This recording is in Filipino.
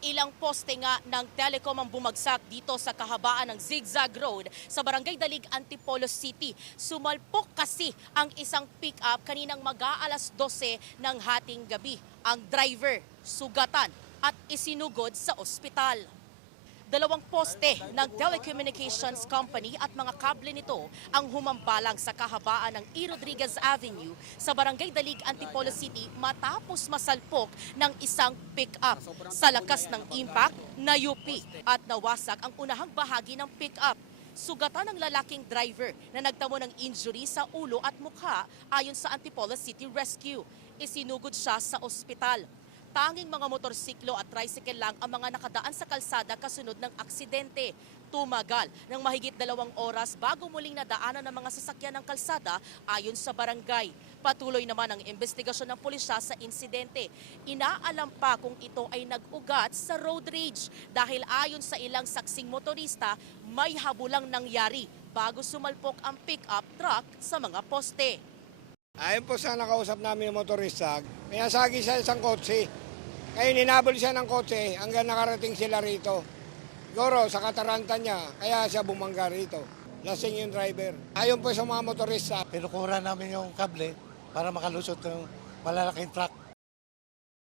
Ilang poste nga ng telecom ang bumagsak dito sa kahabaan ng Zigzag Road sa Barangay Dalig, Antipolo City. Sumalpok kasi ang isang pick-up kaninang mag-aalas 12 ng hating gabi. Ang driver, sugatan at isinugod sa ospital. Dalawang poste ng telecommunications company at mga kable nito ang humambalang sa kahabaan ng E. Rodriguez Avenue sa Barangay Dalig, Antipolo City matapos masalpok ng isang pick-up. Sa lakas ng impact, nayupi at nawasak ang unahang bahagi ng pick-up. Sugatan ng lalaking driver na nagtamo ng injury sa ulo at mukha ayon sa Antipolo City Rescue. Isinugod siya sa ospital. Tanging mga motorsiklo at tricycle lang ang mga nakadaan sa kalsada kasunod ng aksidente. Tumagal ng mahigit 2 oras bago muling nadaanan ng mga sasakyan ng kalsada ayon sa barangay. Patuloy naman ang investigasyon ng pulisya sa insidente. Inaalam pa kung ito ay nag-ugat sa road rage dahil ayon sa ilang saksing motorista, may habulang nangyari bago sumalpok ang pick-up truck sa mga poste. Ayon po sa nakausap namin yung motorista, may nasagi siya isang kotse. Kaya ninabol siya ng kotse hanggang nakarating sila rito. Siguro sa kataranta niya, kaya siya bumangga rito. Lasing yung driver. Ayon po sa mga motorista, Pinukuran namin yung kable para makalusot ng malalaking truck.